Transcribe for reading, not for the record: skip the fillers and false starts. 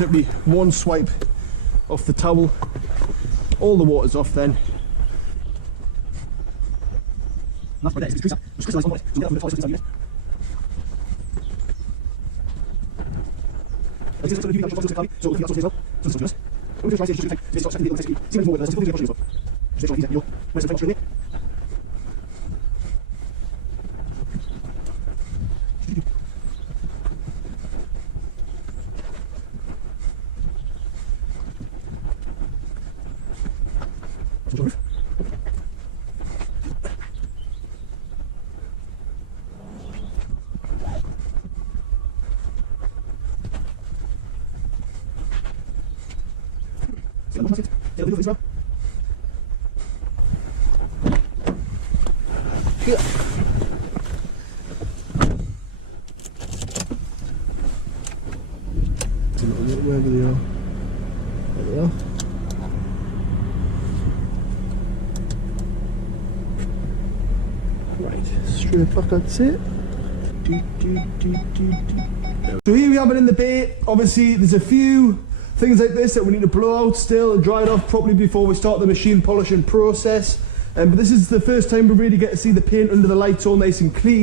simply one swipe off the towel, all the water's off then. And that's right there, it's crystallised on it, so get that from the toilet inside unit. This is something you can actually so we'll feel that's as well. So this is us. When we try to see this second vehicle see if more with us, it's fully as well. Just try to where's the train? Here. It's a little bit wherever they are. There they are. Right, straight back, that's it. So here we have it in the bay. Obviously there's a few things like this that we need to blow out still and dry it off properly before we start the machine polishing process. But this is the first time we really get to see the paint under the lights all nice and clean.